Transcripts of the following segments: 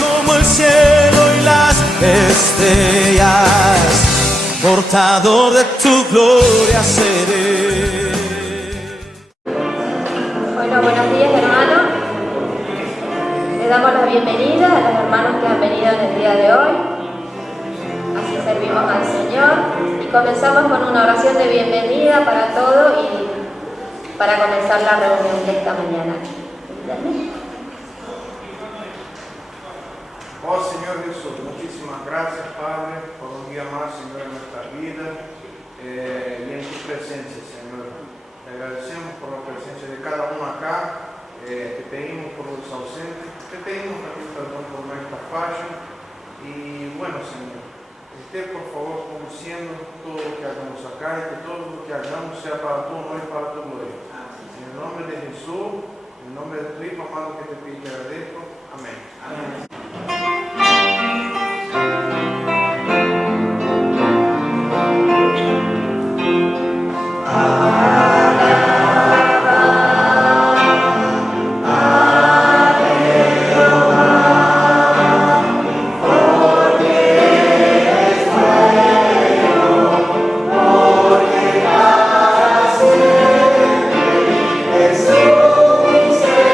como el cielo y las estrellas, portador de tu gloria seré. Bueno, buenos días, hermanos. Le damos la bienvenida a los hermanos que han venido en el día de hoy. Así servimos al Señor y comenzamos con una oración de bienvenida para todos y para comenzar la reunión de esta mañana. Oh Señor Jesús, muchísimas gracias, Padre, por un día más, Señor, en nuestra vida y en tu presencia, Señor. Te agradecemos por la presencia de cada uno acá, te pedimos por los ausentes, te pedimos también perdón por nuestra falla y bueno, Señor, esté por favor conduciendo todo lo que hagamos acá y que todo lo que hagamos sea para tu honor y para tu gloria. En el nombre de Jesús, en el nombre de tu Hijo amado que te pido y te agradezco. Amén. Amén. Jesús, misericordia.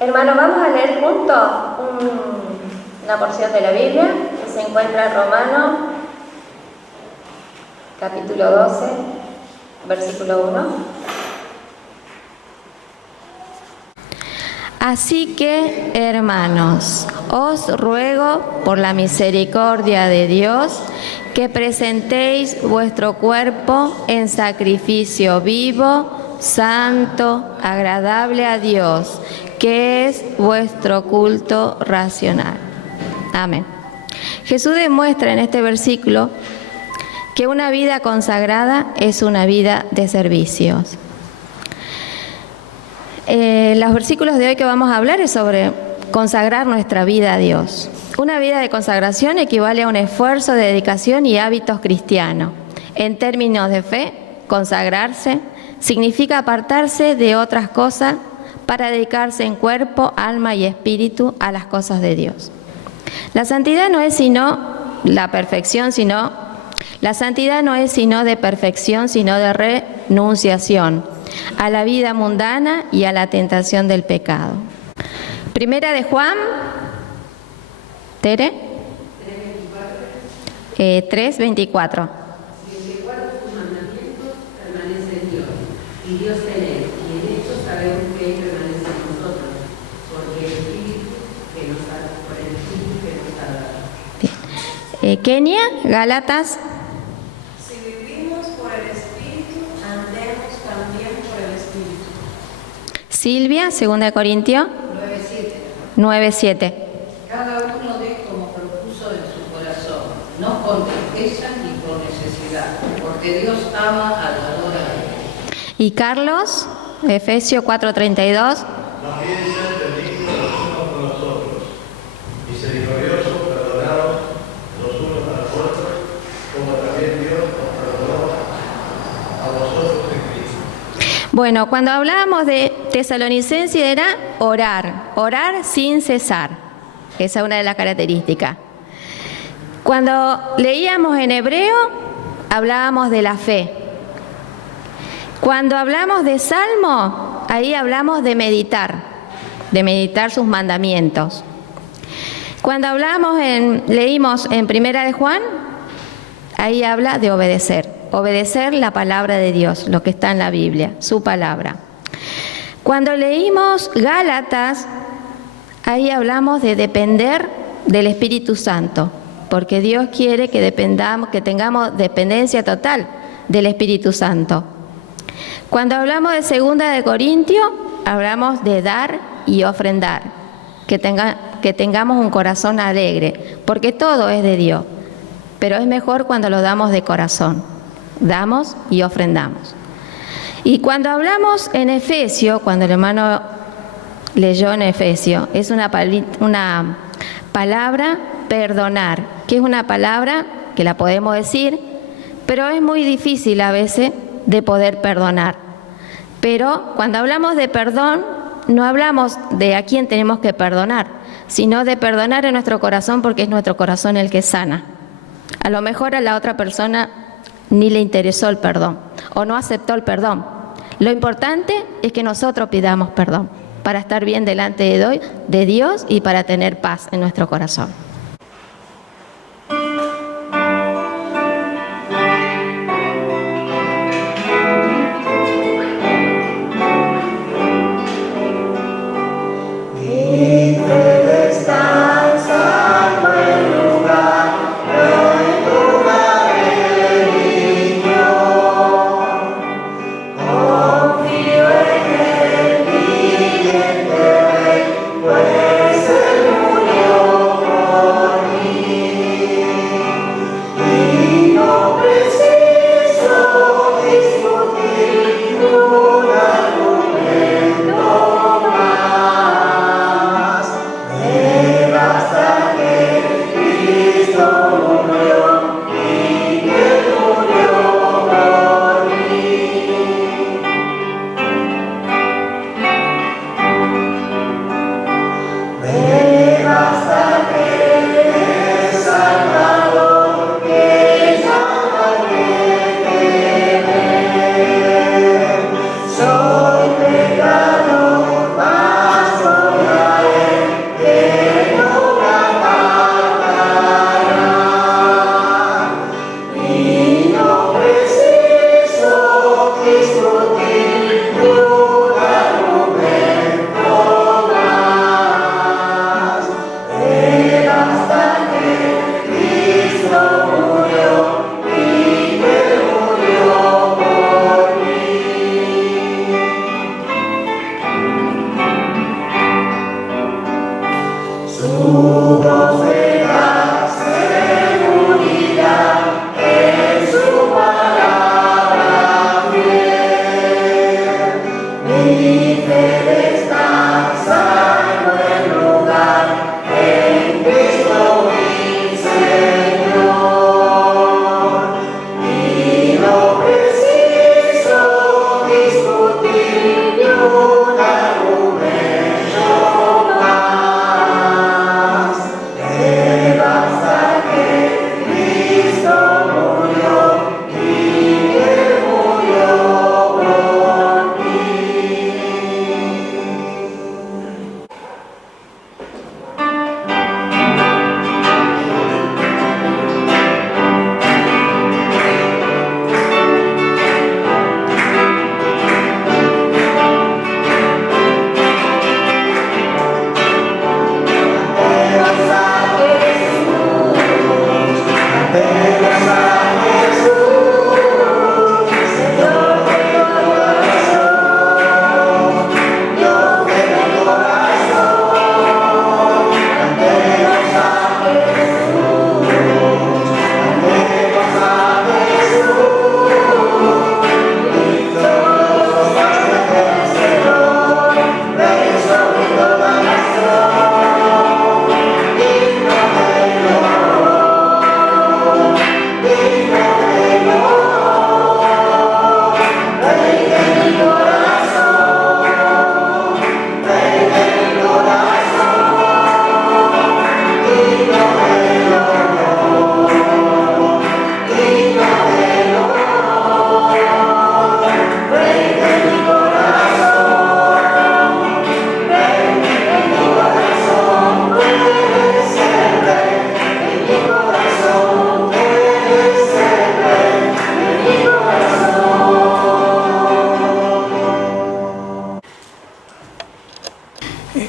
Hermanos, vamos a leer juntos una porción de la Biblia que se encuentra en Romanos, capítulo 12, versículo 1. Así que, hermanos, os ruego por la misericordia de Dios que presentéis vuestro cuerpo en sacrificio vivo, santo, agradable a Dios, que es vuestro culto racional. Amén. Jesús demuestra en este versículo que una vida consagrada es una vida de servicios. Los versículos de hoy que vamos a hablar es sobre consagrar nuestra vida a Dios. Una vida de consagración equivale a un esfuerzo de dedicación y hábitos cristianos. En términos de fe, consagrarse significa apartarse de otras cosas para dedicarse en cuerpo, alma y espíritu a las cosas de Dios. La santidad no es sino de perfección, sino de renunciación a la vida mundana y a la tentación del pecado. Primera de Juan, Tere, 3:24. Si el que guarda sus mandamientos permanece en Dios, y Dios en él, y en esto sabemos que él permanece en nosotros, por el Espíritu que nos ha dado. Bien. Kenia, Gálatas. Si vivimos por el Espíritu, andemos también por el Espíritu. Silvia, 2 Corintios 9:7. Cada uno dé como propuso en su corazón, no con tristeza ni por necesidad, porque Dios ama al dador alegre. Y Carlos, Efesios 4:32. También sed benignos los unos con los otros, misericordiosos, perdonados los unos a los otros, como también Dios os perdonó a vosotros en Cristo. Bueno, cuando hablábamos de tesalonicenses era orar sin cesar. Esa es una de las características. Cuando leíamos en hebreo, hablábamos de la fe. Cuando hablamos de salmo, ahí hablamos de meditar sus mandamientos. Cuando leímos en Primera de Juan, ahí habla de obedecer la palabra de Dios, lo que está en la Biblia, su palabra. Cuando leímos Gálatas, ahí hablamos de depender del Espíritu Santo, porque Dios quiere que tengamos dependencia total del Espíritu Santo. Cuando hablamos de 2 de Corintios, hablamos de dar y ofrendar, que tengamos un corazón alegre, porque todo es de Dios, pero es mejor cuando lo damos de corazón, damos y ofrendamos. Y cuando hablamos en Efesios, cuando el hermano leyó en Efesios, es una palabra perdonar, que es una palabra que la podemos decir, pero es muy difícil a veces de poder perdonar. Pero cuando hablamos de perdón, no hablamos de a quién tenemos que perdonar, sino de perdonar en nuestro corazón, porque es nuestro corazón el que sana. A lo mejor a la otra persona ni le interesó el perdón o no aceptó el perdón. Lo importante es que nosotros pidamos perdón para estar bien delante de Dios y para tener paz en nuestro corazón.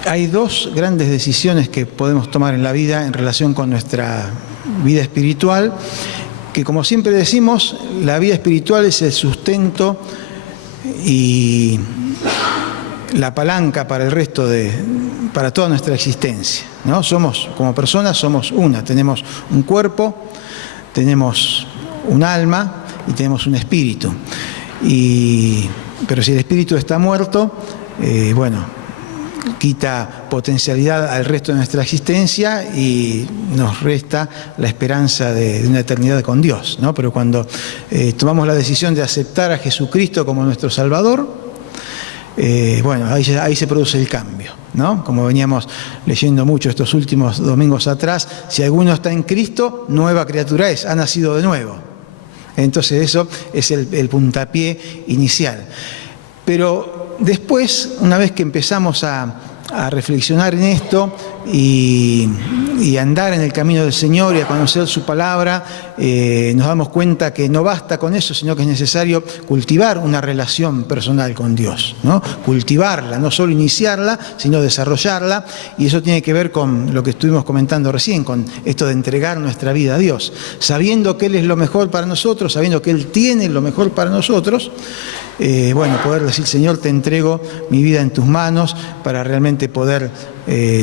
Hay dos grandes decisiones que podemos tomar en la vida en relación con nuestra vida espiritual, que como siempre decimos, la vida espiritual es el sustento y la palanca para el resto para toda nuestra existencia, ¿no? Como personas somos una, tenemos un cuerpo, tenemos un alma y tenemos un espíritu. Pero si el espíritu está muerto, quita potencialidad al resto de nuestra existencia y nos resta la esperanza de una eternidad con Dios, ¿no? Pero cuando tomamos la decisión de aceptar a Jesucristo como nuestro Salvador, ahí se produce el cambio, ¿no? Como veníamos leyendo mucho estos últimos domingos atrás, si alguno está en Cristo, nueva criatura es, ha nacido de nuevo. Entonces eso es el puntapié inicial. Pero después, una vez que empezamos a reflexionar en esto y andar en el camino del Señor y a conocer su palabra, nos damos cuenta que no basta con eso, sino que es necesario cultivar una relación personal con Dios, ¿no? Cultivarla, no solo iniciarla, sino desarrollarla, y eso tiene que ver con lo que estuvimos comentando recién, con esto de entregar nuestra vida a Dios, sabiendo que Él es lo mejor para nosotros, sabiendo que Él tiene lo mejor para nosotros. Poder decir, Señor, te entrego mi vida en tus manos para realmente poder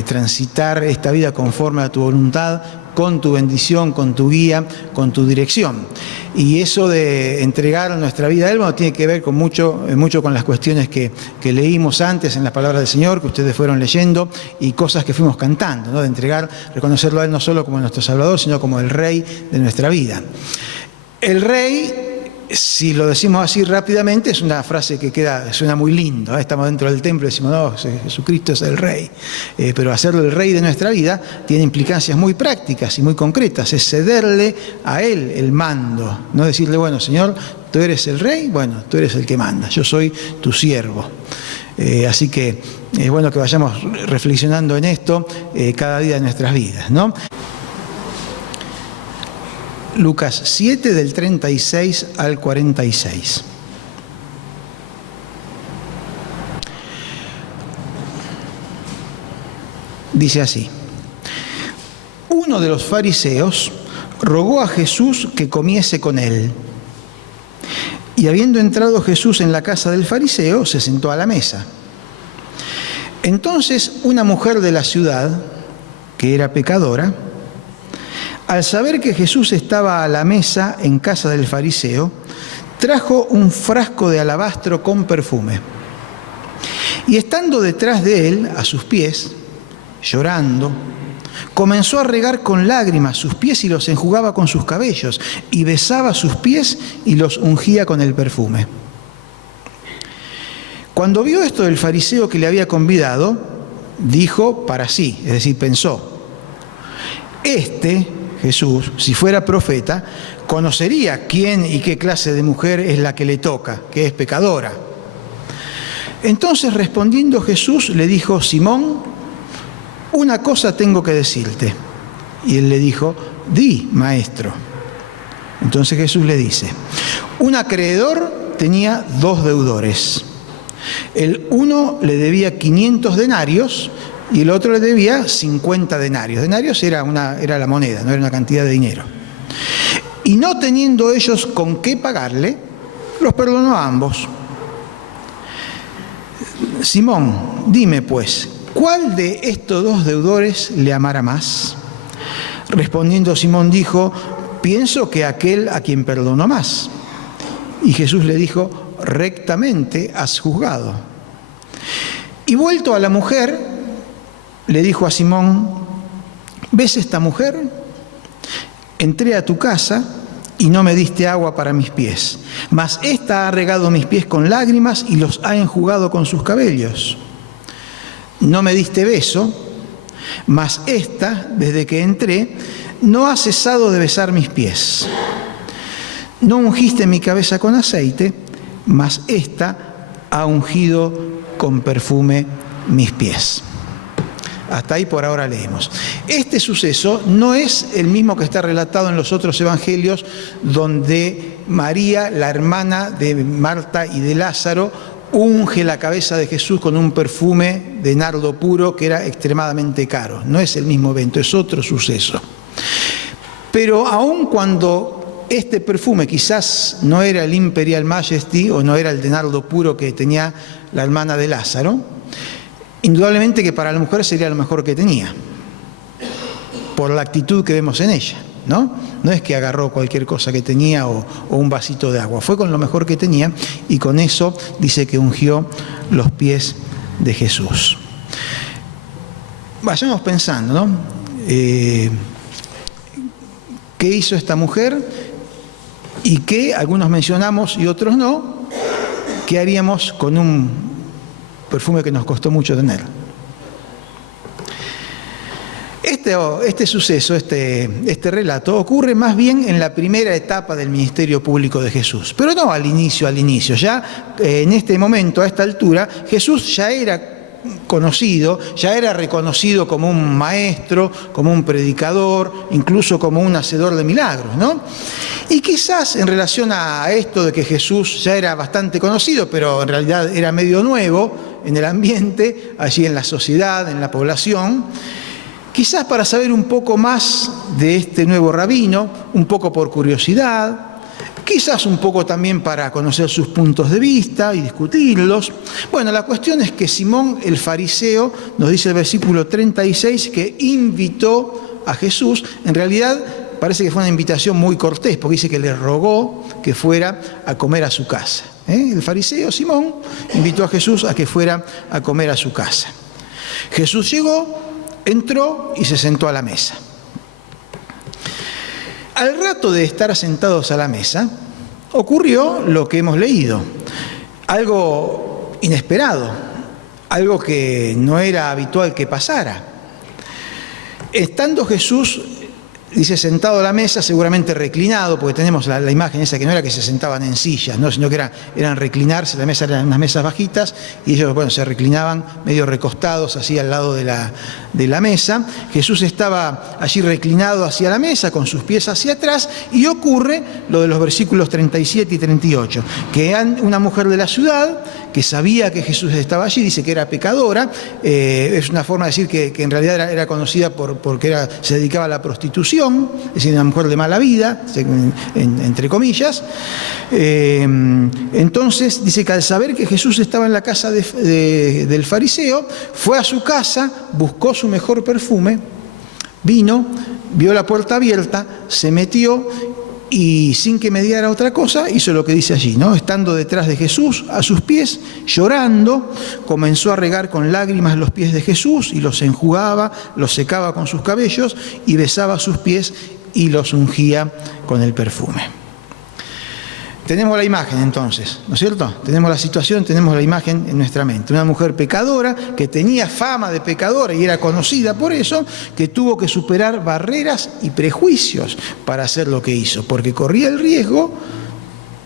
transitar esta vida conforme a tu voluntad, con tu bendición, con tu guía, con tu dirección. Y eso de entregar nuestra vida a Él, tiene que ver con mucho con las cuestiones que leímos antes en las palabras del Señor, que ustedes fueron leyendo, y cosas que fuimos cantando, ¿no? De entregar, reconocerlo a Él no solo como nuestro Salvador, sino como el Rey de nuestra vida. El Rey, si lo decimos así rápidamente, es una frase que suena muy lindo, ¿eh? Estamos dentro del templo y decimos, no, Jesucristo es el Rey. Pero hacerlo el Rey de nuestra vida tiene implicancias muy prácticas y muy concretas. Es cederle a Él el mando. No decirle, bueno, Señor, tú eres el Rey, bueno, tú eres el que manda, yo soy tu siervo. Así que es bueno que vayamos reflexionando en esto cada día de nuestras vidas, ¿no? Lucas 7, del 36 al 46. Dice así: uno de los fariseos rogó a Jesús que comiese con él. Y habiendo entrado Jesús en la casa del fariseo, se sentó a la mesa. Entonces una mujer de la ciudad, que era pecadora, al saber que Jesús estaba a la mesa en casa del fariseo, trajo un frasco de alabastro con perfume. Y estando detrás de él, a sus pies, llorando, comenzó a regar con lágrimas sus pies y los enjugaba con sus cabellos, y besaba sus pies y los ungía con el perfume. Cuando vio esto el fariseo que le había convidado, dijo para sí, es decir, pensó, Jesús, si fuera profeta, conocería quién y qué clase de mujer es la que le toca, que es pecadora. Entonces, respondiendo Jesús, le dijo, Simón, una cosa tengo que decirte. Y él le dijo, di, maestro. Entonces Jesús le dice, un acreedor tenía 2 deudores. El uno le debía 500 denarios y el otro le debía 50 denarios. Denarios era la moneda, no era una cantidad de dinero. Y no teniendo ellos con qué pagarle, los perdonó a ambos. Simón, dime pues, ¿cuál de estos 2 deudores le amará más? Respondiendo Simón dijo, pienso que aquel a quien perdonó más. Y Jesús le dijo, rectamente has juzgado. Y vuelto a la mujer, le dijo a Simón, ¿ves esta mujer? Entré a tu casa y no me diste agua para mis pies, mas ésta ha regado mis pies con lágrimas y los ha enjugado con sus cabellos. No me diste beso, mas ésta, desde que entré, no ha cesado de besar mis pies. No ungiste mi cabeza con aceite, mas ésta ha ungido con perfume mis pies. Hasta ahí por ahora leemos. Este suceso no es el mismo que está relatado en los otros evangelios, donde María, la hermana de Marta y de Lázaro, unge la cabeza de Jesús con un perfume de nardo puro que era extremadamente caro. No es el mismo evento, es otro suceso. Pero aun cuando este perfume quizás no era el Imperial Majesty o no era el de nardo puro que tenía la hermana de Lázaro, indudablemente que para la mujer sería lo mejor que tenía, por la actitud que vemos en ella, ¿no? No es que agarró cualquier cosa que tenía o un vasito de agua, fue con lo mejor que tenía y con eso dice que ungió los pies de Jesús. Vayamos pensando, ¿no? ¿Qué hizo esta mujer? Y qué, algunos mencionamos y otros no, ¿qué haríamos con un perfume que nos costó mucho tener? Este suceso, este relato, ocurre más bien en la primera etapa del ministerio público de Jesús, pero no al inicio. Ya en este momento, a esta altura, Jesús ya era conocido, ya era reconocido como un maestro, como un predicador, incluso como un hacedor de milagros, ¿no? Y quizás en relación a esto de que Jesús ya era bastante conocido, pero en realidad era medio nuevo en el ambiente, allí en la sociedad, en la población, quizás para saber un poco más de este nuevo rabino, un poco por curiosidad, quizás un poco también para conocer sus puntos de vista y discutirlos. Bueno, la cuestión es que Simón el fariseo, nos dice el versículo 36, que invitó a Jesús. En realidad parece que fue una invitación muy cortés, porque dice que le rogó que fuera a comer a su casa. El fariseo Simón invitó a Jesús a que fuera a comer a su casa. Jesús llegó, entró y se sentó a la mesa. Al rato de estar sentados a la mesa, ocurrió lo que hemos leído, algo inesperado, algo que no era habitual que pasara. Estando Jesús, dice, sentado a la mesa, seguramente reclinado, porque tenemos la imagen esa que no era que se sentaban en sillas, ¿no? Sino que eran reclinarse, la mesa eran unas mesas bajitas, y ellos, bueno, se reclinaban medio recostados así al lado de la mesa. Jesús estaba allí reclinado hacia la mesa, con sus pies hacia atrás, y ocurre lo de los versículos 37 y 38, que una mujer de la ciudad, que sabía que Jesús estaba allí, dice que era pecadora, es una forma de decir que en realidad era conocida porque se dedicaba a la prostitución, es decir, una mujer de mala vida, entre comillas. Entonces dice que al saber que Jesús estaba en la casa del fariseo, fue a su casa, buscó su mejor perfume, vino, vio la puerta abierta, se metió y sin que mediara otra cosa, hizo lo que dice allí, ¿no? Estando detrás de Jesús, a sus pies, llorando, comenzó a regar con lágrimas los pies de Jesús y los enjugaba, los secaba con sus cabellos y besaba sus pies y los ungía con el perfume. Tenemos la imagen entonces, ¿no es cierto? Tenemos la situación, tenemos la imagen en nuestra mente. Una mujer pecadora que tenía fama de pecadora y era conocida por eso, que tuvo que superar barreras y prejuicios para hacer lo que hizo, porque corría el riesgo,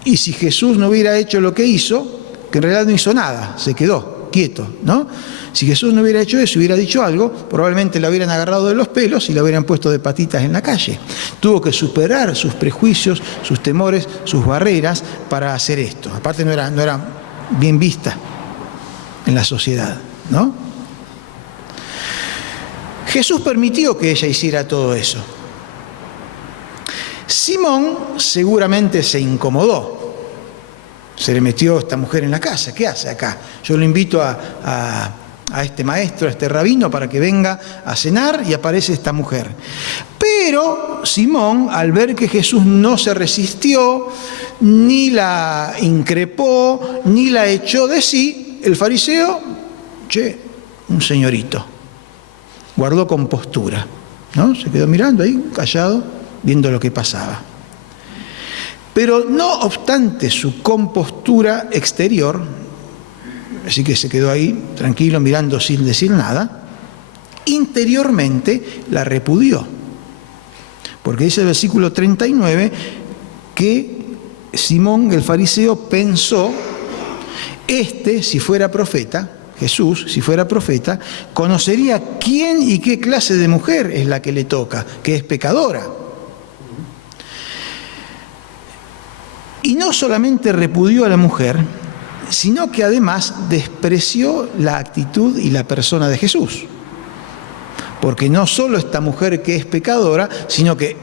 y si Jesús no hubiera hecho lo que hizo, que en realidad no hizo nada, se quedó quieto, ¿no? Si Jesús no hubiera hecho eso, hubiera dicho algo, probablemente la hubieran agarrado de los pelos y la hubieran puesto de patitas en la calle. Tuvo que superar sus prejuicios, sus temores, sus barreras para hacer esto. Aparte no era bien vista en la sociedad, ¿no? Jesús permitió que ella hiciera todo eso. Simón seguramente se incomodó. Se le metió esta mujer en la casa. ¿Qué hace acá? Yo lo invito a este maestro, a este rabino, para que venga a cenar y aparece esta mujer. Pero Simón, al ver que Jesús no se resistió, ni la increpó, ni la echó de sí, el fariseo, un señorito, guardó compostura, ¿no? Se quedó mirando ahí, callado, viendo lo que pasaba. Pero no obstante su compostura exterior, así que se quedó ahí tranquilo mirando sin decir nada, interiormente la repudió. Porque dice el versículo 39 que Simón el fariseo pensó, si fuera profeta, Jesús, si fuera profeta, conocería quién y qué clase de mujer es la que le toca, que es pecadora. Y no solamente repudió a la mujer, sino que además despreció la actitud y la persona de Jesús. Porque no solo esta mujer que es pecadora, sino que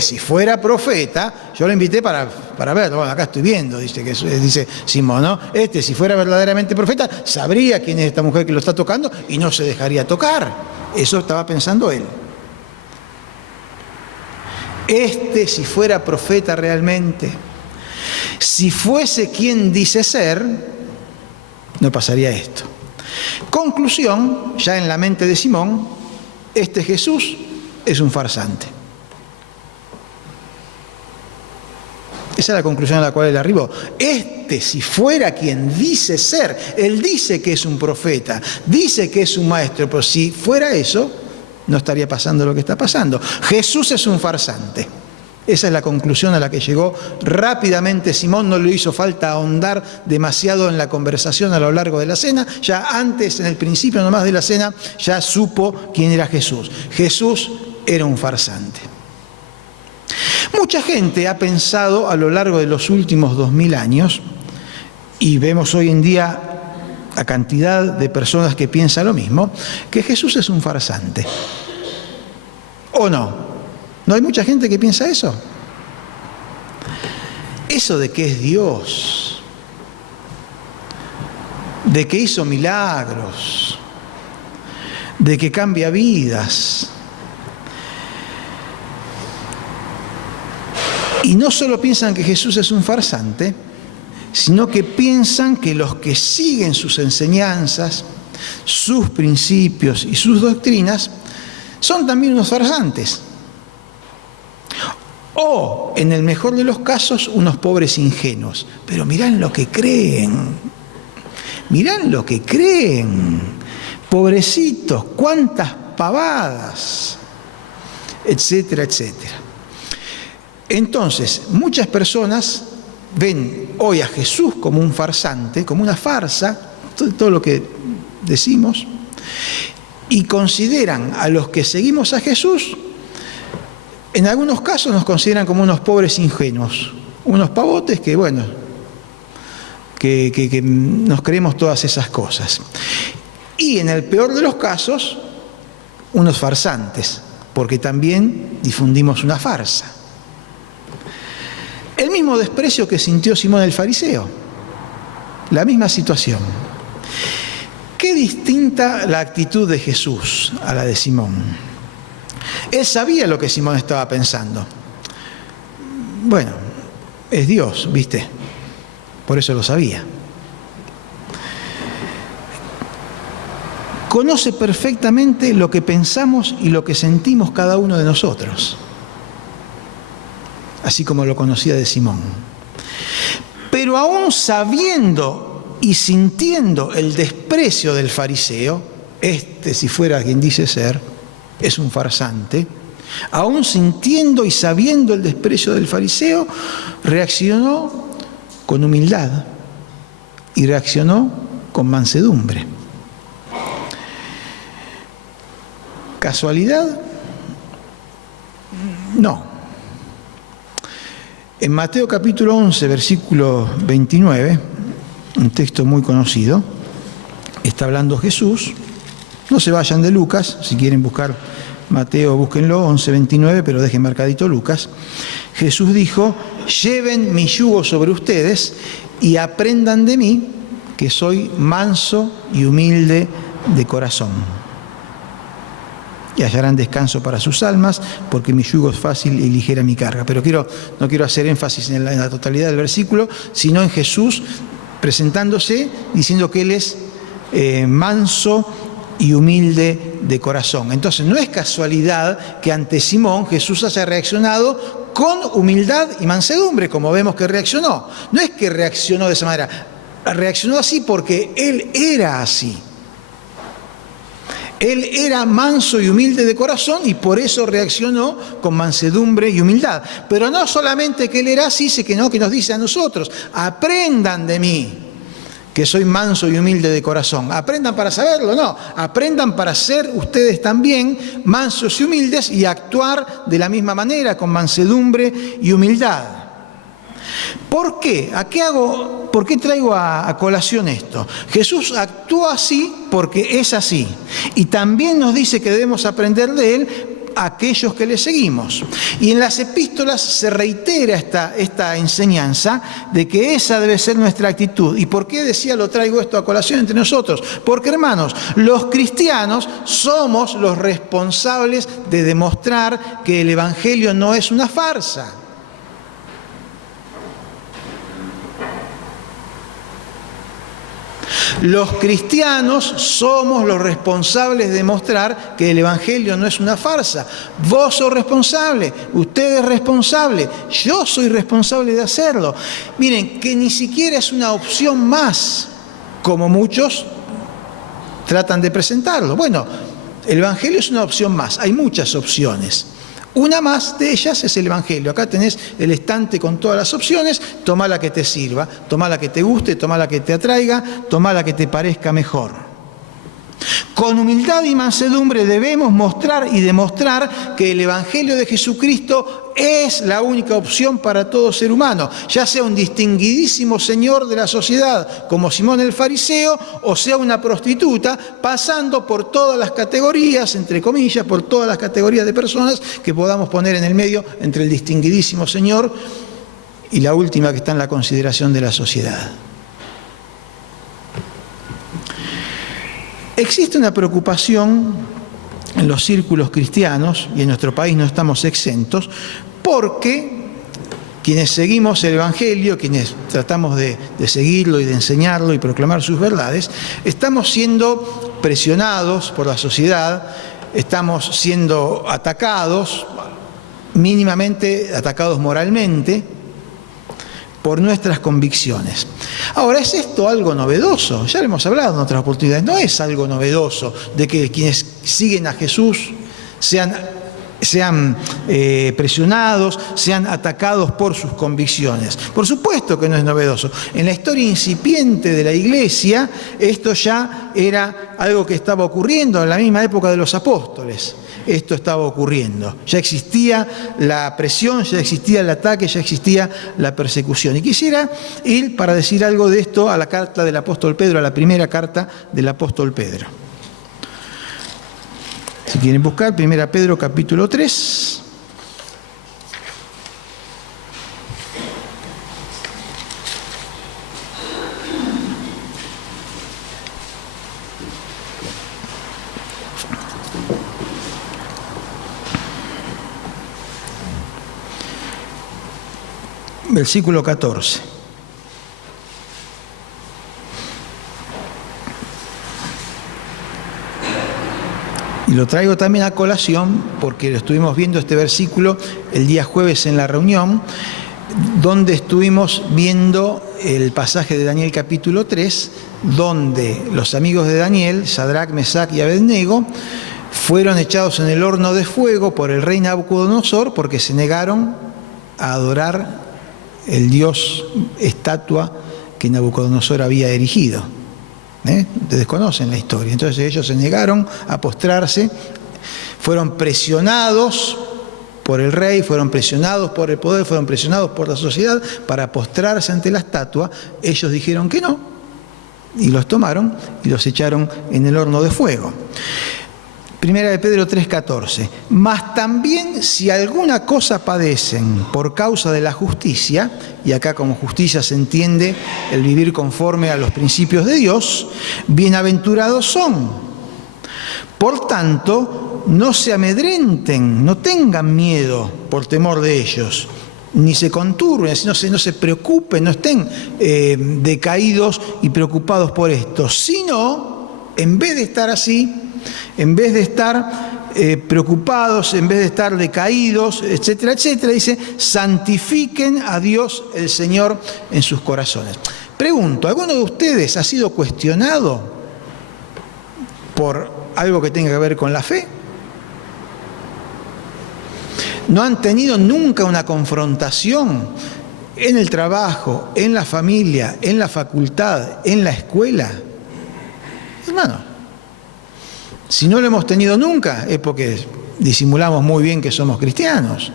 si fuera profeta, yo lo invité para verlo, bueno, acá estoy viendo, dice Simón, ¿no? Si fuera verdaderamente profeta, sabría quién es esta mujer que lo está tocando y no se dejaría tocar. Eso estaba pensando él. Si fuera profeta realmente, si fuese quien dice ser, no pasaría esto. Conclusión, ya en la mente de Simón, Jesús es un farsante. Esa es la conclusión a la cual él arribó. Si fuera quien dice ser, él dice que es un profeta, dice que es un maestro, pero si fuera eso, no estaría pasando lo que está pasando. Jesús es un farsante. Esa es la conclusión a la que llegó rápidamente Simón. No le hizo falta ahondar demasiado en la conversación a lo largo de la cena. Ya antes, en el principio nomás de la cena, ya supo quién era Jesús. Jesús era un farsante. Mucha gente ha pensado a lo largo de los últimos 2000 años, y vemos hoy en día a cantidad de personas que piensan lo mismo, que Jesús es un farsante. ¿O no? ¿No hay mucha gente que piensa eso? Eso de que es Dios, de que hizo milagros, de que cambia vidas. Y no solo piensan que Jesús es un farsante, sino que piensan que los que siguen sus enseñanzas, sus principios y sus doctrinas son también unos farsantes. O, en el mejor de los casos, unos pobres ingenuos. Pero mirán lo que creen. Mirán lo que creen. Pobrecitos, cuántas pavadas, etcétera, etcétera. Entonces, muchas personas ven hoy a Jesús como un farsante, como una farsa, todo lo que decimos, y consideran a los que seguimos a Jesús, en algunos casos nos consideran como unos pobres ingenuos, unos pavotes que, bueno, que nos creemos todas esas cosas. Y en el peor de los casos, unos farsantes, porque también difundimos una farsa. El mismo desprecio que sintió Simón el fariseo, la misma situación. Qué distinta la actitud de Jesús a la de Simón. Él sabía lo que Simón estaba pensando. Bueno, es Dios, ¿viste? Por eso lo sabía. Conoce perfectamente lo que pensamos y lo que sentimos cada uno de nosotros, así como lo conocía de Simón. Pero aún sabiendo y sintiendo el desprecio del fariseo, si fuera quien dice ser, es un farsante, aún sintiendo y sabiendo el desprecio del fariseo, reaccionó con humildad y reaccionó con mansedumbre. ¿Casualidad? No. En Mateo capítulo 11, versículo 29, un texto muy conocido, está hablando Jesús. No se vayan de Lucas, si quieren buscar Mateo, búsquenlo, 11, 29, pero dejen marcadito Lucas. Jesús dijo: lleven mi yugo sobre ustedes y aprendan de mí, que soy manso y humilde de corazón. Y hallarán descanso para sus almas, porque mi yugo es fácil y ligera mi carga. Pero no quiero hacer énfasis en la totalidad del versículo, sino en Jesús presentándose, diciendo que Él es manso y humilde de corazón. Entonces no es casualidad que ante Simón Jesús haya reaccionado con humildad y mansedumbre, como vemos que reaccionó. No es que reaccionó de esa manera, reaccionó así porque Él era así. Él era manso y humilde de corazón y por eso reaccionó con mansedumbre y humildad. Pero no solamente que Él era así, sino que nos dice a nosotros: aprendan de mí, que soy manso y humilde de corazón. ¿Aprendan para saberlo? No. Aprendan para ser ustedes también mansos y humildes y actuar de la misma manera, con mansedumbre y humildad. ¿Por qué? ¿Por qué traigo a colación esto? Jesús actuó así porque es así. Y también nos dice que debemos aprender de Él aquellos que le seguimos. Y en las epístolas se reitera esta enseñanza de que esa debe ser nuestra actitud. ¿Y por qué lo traigo esto a colación entre nosotros? Porque, hermanos, los cristianos somos los responsables de demostrar que el Evangelio no es una farsa. Los cristianos somos los responsables de demostrar que el Evangelio no es una farsa. Vos sos responsable, usted es responsable, yo soy responsable de hacerlo. Miren, que ni siquiera es una opción más, como muchos tratan de presentarlo. Bueno, el Evangelio es una opción más, hay muchas opciones. Una más de ellas es el Evangelio. Acá tenés el estante con todas las opciones, tomá la que te sirva, tomá la que te guste, tomá la que te atraiga, tomá la que te parezca mejor. Con humildad y mansedumbre debemos mostrar y demostrar que el Evangelio de Jesucristo es la única opción para todo ser humano, ya sea un distinguidísimo señor de la sociedad como Simón el fariseo, o sea una prostituta, pasando por todas las categorías, entre comillas, por todas las categorías de personas que podamos poner en el medio entre el distinguidísimo señor y la última que está en la consideración de la sociedad. Existe una preocupación en los círculos cristianos, y en nuestro país no estamos exentos, porque quienes seguimos el Evangelio, quienes tratamos de seguirlo y de enseñarlo y proclamar sus verdades, estamos siendo presionados por la sociedad, estamos siendo atacados, mínimamente atacados moralmente, por nuestras convicciones. Ahora, ¿es esto algo novedoso? Ya lo hemos hablado en otras oportunidades. No es algo novedoso de que quienes siguen a Jesús sean presionados, sean atacados por sus convicciones. Por supuesto que no es novedoso. En la historia incipiente de la Iglesia, esto ya era algo que estaba ocurriendo en la misma época de los apóstoles. Esto estaba ocurriendo. Ya existía la presión, ya existía el ataque, ya existía la persecución. Y quisiera ir, para decir algo de esto, a la carta del apóstol Pedro, a la primera carta del apóstol Pedro. Si quieren buscar, 1 Pedro capítulo 3. Versículo 14. Y lo traigo también a colación porque lo estuvimos viendo este versículo el día jueves en la reunión, donde estuvimos viendo el pasaje de Daniel capítulo 3, donde los amigos de Daniel, Sadrac, Mesac y Abednego, fueron echados en el horno de fuego por el rey Nabucodonosor porque se negaron a adorar el dios estatua que Nabucodonosor había erigido. Desconocen la historia. Entonces ellos se negaron a postrarse, fueron presionados por el rey, fueron presionados por el poder, fueron presionados por la sociedad para postrarse ante la estatua. Ellos dijeron que no y los tomaron y los echaron en el horno de fuego. Primera de Pedro 3:14. Mas también si alguna cosa padecen por causa de la justicia, y acá como justicia se entiende el vivir conforme a los principios de Dios, bienaventurados son. Por tanto, no se amedrenten, no tengan miedo por temor de ellos, ni se conturben, no se preocupen, no estén decaídos y preocupados por esto, sino, en vez de estar así, en vez de estar preocupados, en vez de estar decaídos, etcétera, etcétera, dice, santifiquen a Dios el Señor en sus corazones. Pregunto, ¿alguno de ustedes ha sido cuestionado por algo que tenga que ver con la fe? ¿No han tenido nunca una confrontación en el trabajo, en la familia, en la facultad, en la escuela? Hermano, si no lo hemos tenido nunca, es porque disimulamos muy bien que somos cristianos.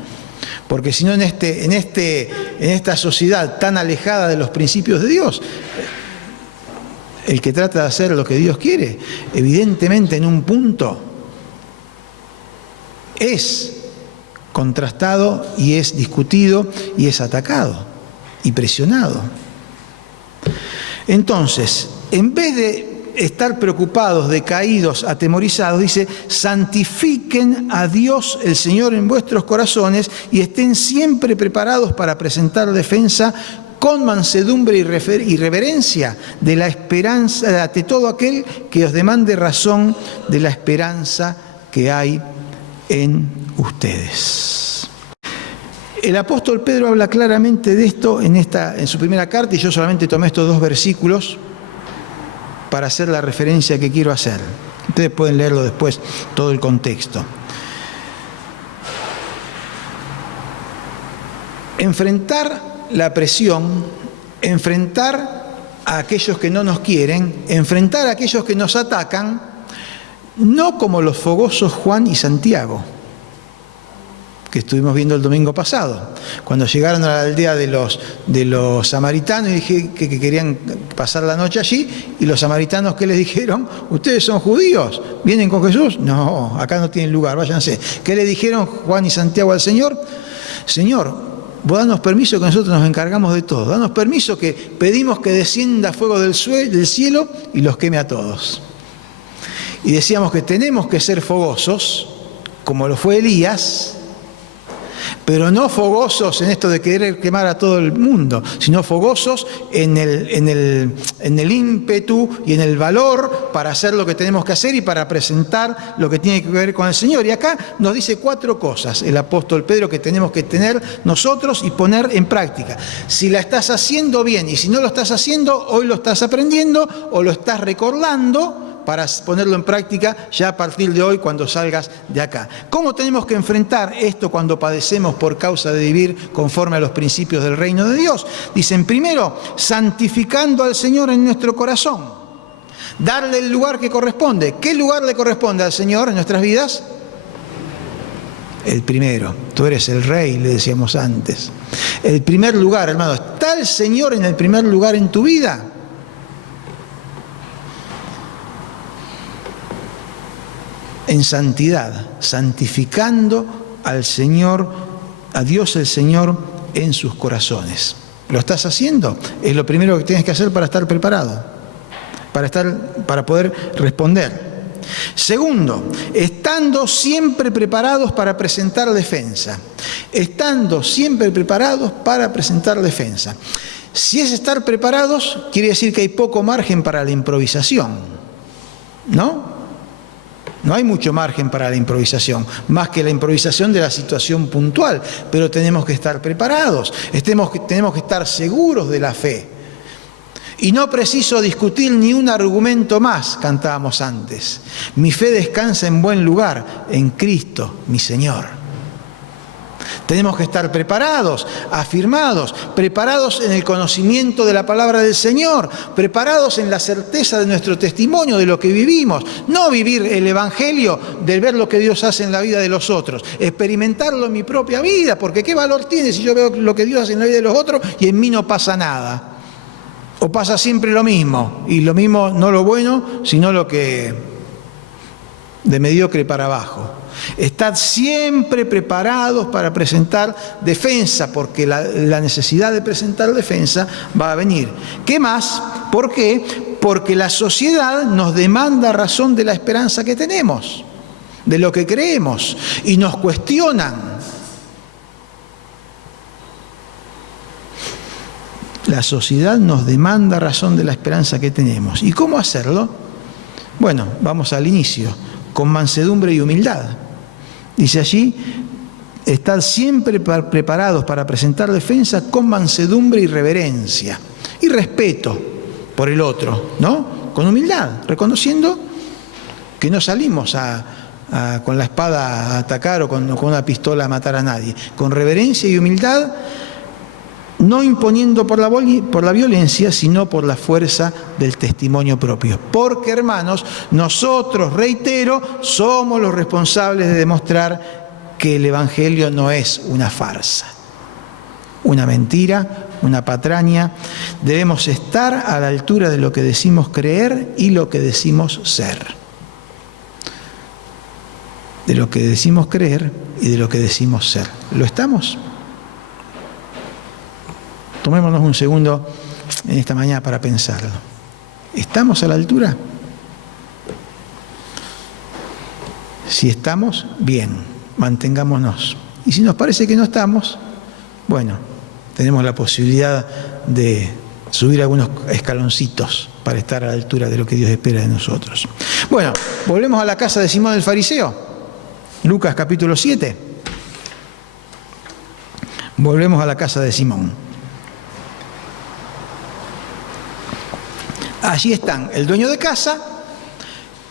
Porque si no, en esta sociedad tan alejada de los principios de Dios, el que trata de hacer lo que Dios quiere, evidentemente en un punto es contrastado y es discutido y es atacado y presionado. Entonces, en vez de estar preocupados, decaídos, atemorizados, dice: santifiquen a Dios el Señor en vuestros corazones y estén siempre preparados para presentar defensa con mansedumbre y reverencia de la esperanza, ante todo aquel que os demande razón de la esperanza que hay en ustedes. El apóstol Pedro habla claramente de esto en su primera carta, y yo solamente tomé estos 2 versículos para hacer la referencia que quiero hacer. Ustedes pueden leerlo después, todo el contexto. Enfrentar la presión, enfrentar a aquellos que no nos quieren, enfrentar a aquellos que nos atacan, no como los fogosos Juan y Santiago, que estuvimos viendo el domingo pasado, cuando llegaron a la aldea de los samaritanos y dije que querían pasar la noche allí, y los samaritanos, ¿qué les dijeron? ¿Ustedes son judíos? ¿Vienen con Jesús? No, acá no tienen lugar, váyanse. ¿Qué le dijeron Juan y Santiago al Señor? Señor, vos danos permiso que nosotros nos encargamos de todo. Danos permiso que pedimos que descienda fuego del cielo y los queme a todos. Y decíamos que tenemos que ser fogosos, como lo fue Elías, pero no fogosos en esto de querer quemar a todo el mundo, sino fogosos en el ímpetu y en el valor para hacer lo que tenemos que hacer y para presentar lo que tiene que ver con el Señor. Y acá nos dice 4 cosas el apóstol Pedro que tenemos que tener nosotros y poner en práctica. Si la estás haciendo bien, y si no lo estás haciendo, hoy lo estás aprendiendo o lo estás recordando para ponerlo en práctica ya a partir de hoy cuando salgas de acá. ¿Cómo tenemos que enfrentar esto cuando padecemos por causa de vivir conforme a los principios del reino de Dios? Dicen, primero, santificando al Señor en nuestro corazón. Darle el lugar que corresponde. ¿Qué lugar le corresponde al Señor en nuestras vidas? El primero. Tú eres el rey, le decíamos antes. El primer lugar, hermano. ¿Está el Señor en el primer lugar en tu vida? En santidad, santificando al Señor, a Dios el Señor en sus corazones. ¿Lo estás haciendo? Es lo primero que tienes que hacer para estar preparado, para poder responder. Segundo, estando siempre preparados para presentar defensa. Estando siempre preparados para presentar defensa. Si es estar preparados, quiere decir que hay poco margen para la improvisación, ¿no? No hay mucho margen para la improvisación, más que la improvisación de la situación puntual, pero tenemos que estar preparados, tenemos que estar seguros de la fe. Y no preciso discutir ni un argumento más, cantábamos antes. Mi fe descansa en buen lugar, en Cristo, mi Señor. Tenemos que estar preparados, afirmados, preparados en el conocimiento de la palabra del Señor, preparados en la certeza de nuestro testimonio, de lo que vivimos. No vivir el Evangelio de ver lo que Dios hace en la vida de los otros, experimentarlo en mi propia vida, porque ¿qué valor tiene si yo veo lo que Dios hace en la vida de los otros y en mí no pasa nada? O pasa siempre lo mismo, y lo mismo no lo bueno, sino lo que de mediocre para abajo. Estad siempre preparados para presentar defensa, porque la necesidad de presentar defensa va a venir. ¿Qué más? ¿Por qué? Porque la sociedad nos demanda razón de la esperanza que tenemos, de lo que creemos, y nos cuestionan. La sociedad nos demanda razón de la esperanza que tenemos. ¿Y cómo hacerlo? Bueno, vamos al inicio, con mansedumbre y humildad. Dice allí, estad siempre preparados para presentar defensa con mansedumbre y reverencia. Y respeto por el otro, ¿no? Con humildad, reconociendo que no salimos con la espada a atacar o con una pistola a matar a nadie. Con reverencia y humildad, no imponiendo por la violencia, sino por la fuerza del testimonio propio. Porque, hermanos, nosotros, reitero, somos los responsables de demostrar que el Evangelio no es una farsa, una mentira, una patraña. Debemos estar a la altura de lo que decimos creer y lo que decimos ser. De lo que decimos creer y de lo que decimos ser. ¿Lo estamos? Tomémonos un segundo en esta mañana para pensarlo. ¿Estamos a la altura? Si estamos, bien, mantengámonos. Y si nos parece que no estamos, bueno, tenemos la posibilidad de subir algunos escaloncitos para estar a la altura de lo que Dios espera de nosotros. Bueno, volvemos a la casa de Simón el Fariseo, Lucas capítulo 7. Volvemos a la casa de Simón. Allí están el dueño de casa,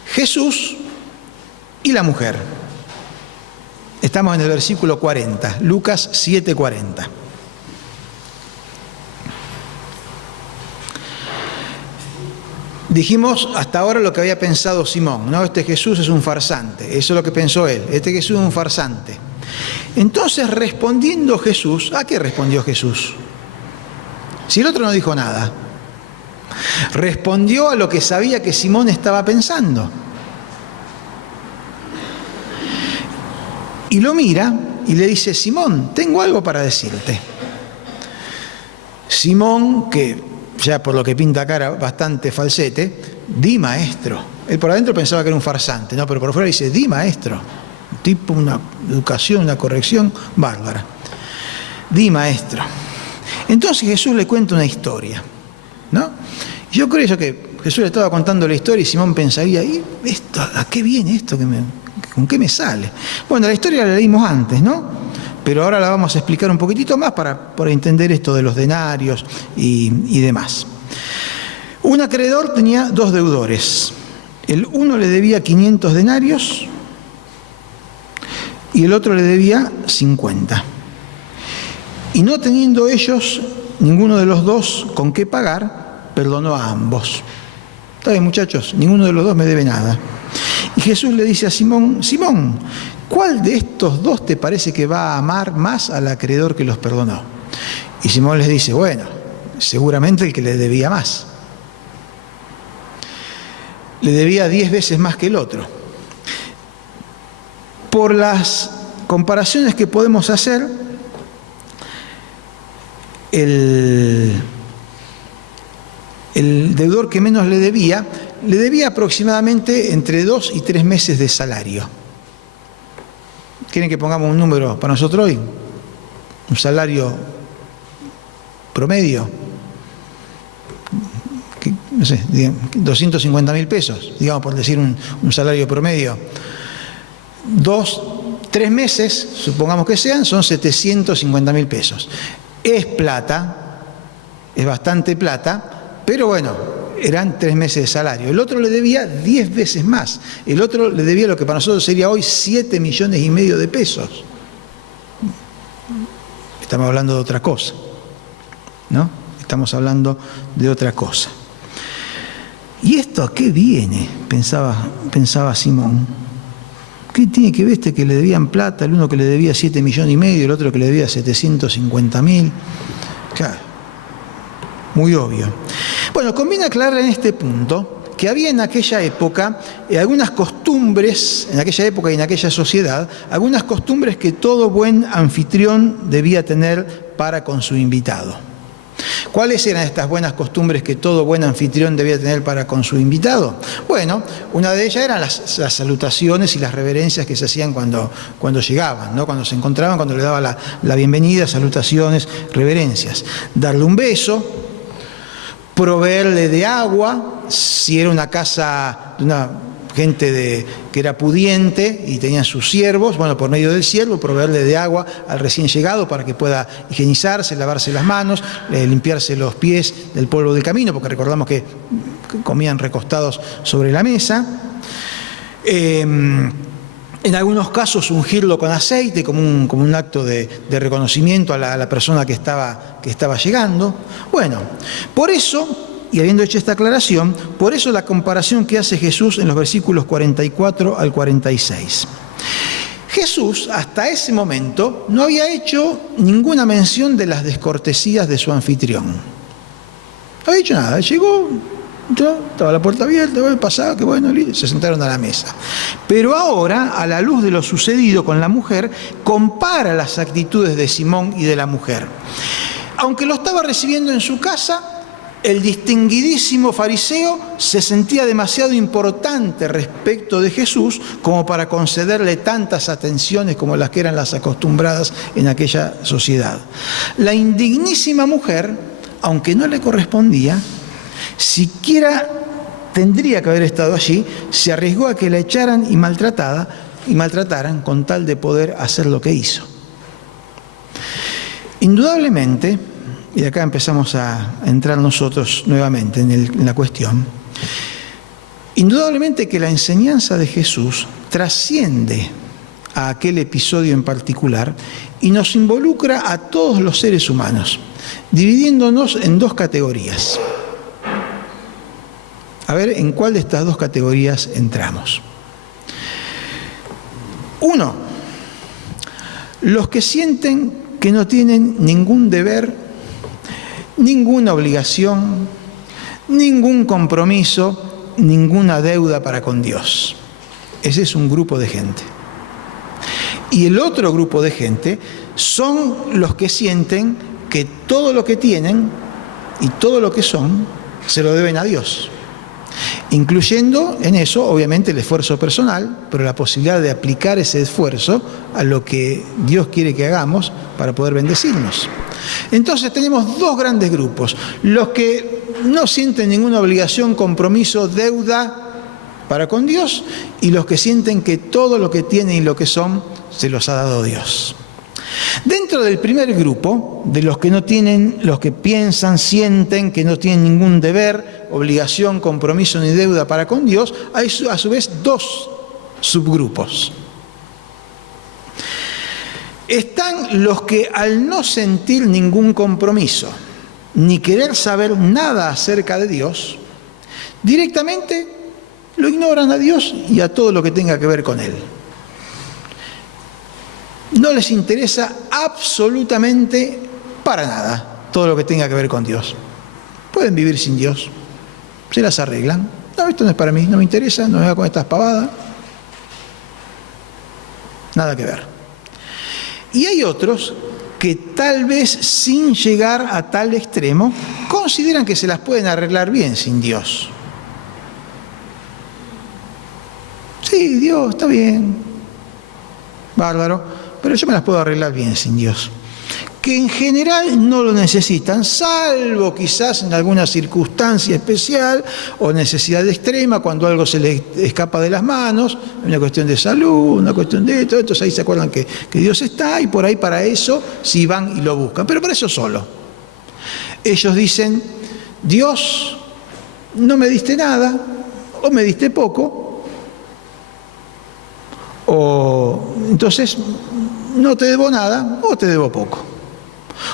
Jesús y la mujer. Estamos en el versículo 40, Lucas 7:40. Dijimos hasta ahora lo que había pensado Simón, ¿no? Este Jesús es un farsante, eso es lo que pensó él, este Jesús es un farsante. Entonces, respondiendo Jesús, ¿a qué respondió Jesús? Si el otro no dijo nada. Respondió a lo que sabía que Simón estaba pensando. Y lo mira y le dice: Simón, tengo algo para decirte. Simón, que ya por lo que pinta cara bastante falsete, di maestro. Él por adentro pensaba que era un farsante, ¿no? Pero por fuera dice: di maestro. Un tipo, una educación, una corrección bárbara. Di maestro. Entonces Jesús le cuenta una historia, ¿no? Yo creo que Jesús le estaba contando la historia y Simón pensaría: ¿y esto, a qué viene esto? ¿Con qué me sale? Bueno, la historia la leímos antes, ¿no? Pero ahora la vamos a explicar un poquitito más para entender esto de los denarios y demás. Un acreedor tenía 2 deudores. El uno le debía 500 denarios y el otro le debía 50. Y no teniendo ellos, ninguno de los dos, con qué pagar, perdonó a ambos. Está bien, muchachos, ninguno de los dos me debe nada. Y Jesús le dice a Simón: Simón, ¿cuál de estos dos te parece que va a amar más al acreedor que los perdonó? Y Simón les dice: bueno, seguramente el que le debía más. Le debía 10 veces más que el otro. Por las comparaciones que podemos hacer, el deudor que menos le debía aproximadamente entre 2 y 3 meses de salario. ¿Quieren que pongamos un número para nosotros hoy? ¿Un salario promedio? No sé, 250.000 pesos, digamos, por decir un salario promedio. 3 meses, supongamos que sean, son 750.000 pesos. Es plata, es bastante plata, pero bueno, eran 3 meses de salario. El otro le debía 10 veces más. El otro le debía lo que para nosotros sería hoy 7,5 millones de pesos. Estamos hablando de otra cosa, ¿no? Estamos hablando de otra cosa. ¿Y esto a qué viene? Pensaba Simón. ¿Qué tiene que ver este que le debían plata, el uno que le debía 7,5 millones, el otro que le debía 750.000? Claro, muy obvio. Bueno, conviene aclarar en este punto que había en aquella época algunas costumbres, en aquella época y en aquella sociedad, algunas costumbres que todo buen anfitrión debía tener para con su invitado. ¿Cuáles eran estas buenas costumbres que todo buen anfitrión debía tener para con su invitado? Bueno, una de ellas eran las salutaciones y las reverencias que se hacían cuando llegaban, ¿no? Cuando se encontraban, cuando le daba la bienvenida, salutaciones, reverencias. Darle un beso, proveerle de agua, si era una casa de una gente que era pudiente y tenían sus siervos, bueno, por medio del siervo, proveerle de agua al recién llegado para que pueda higienizarse, lavarse las manos, limpiarse los pies del polvo del camino, porque recordamos que comían recostados sobre la mesa. En algunos casos ungirlo con aceite como un acto de reconocimiento a la persona que estaba llegando. Bueno, por eso, y habiendo hecho esta aclaración, por eso la comparación que hace Jesús en los versículos 44 al 46. Jesús, hasta ese momento, no había hecho ninguna mención de las descortesías de su anfitrión. No había hecho nada. Llegó, entró, estaba la puerta abierta, pasaba, que bueno, se sentaron a la mesa. Pero ahora, a la luz de lo sucedido con la mujer, compara las actitudes de Simón y de la mujer. Aunque lo estaba recibiendo en su casa, el distinguidísimo fariseo se sentía demasiado importante respecto de Jesús como para concederle tantas atenciones como las que eran las acostumbradas en aquella sociedad. La indignísima mujer, aunque no le correspondía, siquiera tendría que haber estado allí, se arriesgó a que la echaran y maltrataran con tal de poder hacer lo que hizo. Indudablemente, y acá empezamos a entrar nosotros nuevamente en la cuestión, indudablemente que la enseñanza de Jesús trasciende a aquel episodio en particular y nos involucra a todos los seres humanos, dividiéndonos en dos categorías. A ver, ¿en cuál de estas dos categorías entramos? Uno, los que sienten que no tienen ningún deber, ninguna obligación, ningún compromiso, ninguna deuda para con Dios. Ese es un grupo de gente. Y el otro grupo de gente son los que sienten que todo lo que tienen y todo lo que son se lo deben a Dios. Incluyendo en eso, obviamente, el esfuerzo personal, pero la posibilidad de aplicar ese esfuerzo a lo que Dios quiere que hagamos para poder bendecirnos. Entonces tenemos dos grandes grupos: los que no sienten ninguna obligación, compromiso, deuda para con Dios, y los que sienten que todo lo que tienen y lo que son se los ha dado Dios. Dentro del primer grupo, de los que no tienen, los que piensan, sienten que no tienen ningún deber, obligación, compromiso ni deuda para con Dios, hay a su vez dos subgrupos. Están los que, al no sentir ningún compromiso ni querer saber nada acerca de Dios, directamente lo ignoran a Dios y a todo lo que tenga que ver con Él. No les interesa absolutamente para nada todo lo que tenga que ver con Dios. Pueden vivir sin Dios, se las arreglan. No, esto no es para mí, no me interesa, no me va con estas pavadas. Nada que ver. Y hay otros que tal vez sin llegar a tal extremo consideran que se las pueden arreglar bien sin Dios. Sí, Dios, está bien, bárbaro, pero yo me las puedo arreglar bien sin Dios. Que en general no lo necesitan, salvo quizás en alguna circunstancia especial o necesidad extrema, cuando algo se les escapa de las manos, una cuestión de salud, una cuestión de esto, entonces ahí se acuerdan que Dios está, y por ahí para eso sí van y lo buscan, pero para eso solo. Ellos dicen: Dios, no me diste nada, o me diste poco, o entonces no te debo nada, o te debo poco.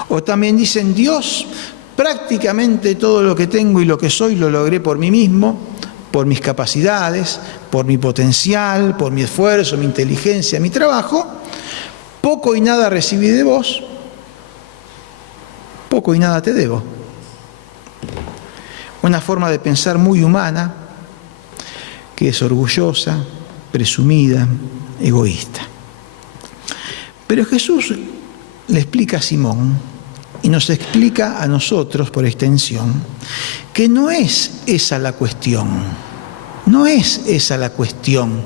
O también dicen: Dios, prácticamente todo lo que tengo y lo que soy lo logré por mí mismo, por mis capacidades, por mi potencial, por mi esfuerzo, mi inteligencia, mi trabajo. Poco y nada recibí de vos, poco y nada te debo. Una forma de pensar muy humana, que es orgullosa, presumida, egoísta. Pero Jesús le explica a Simón, y nos explica a nosotros por extensión, que no es esa la cuestión. No es esa la cuestión.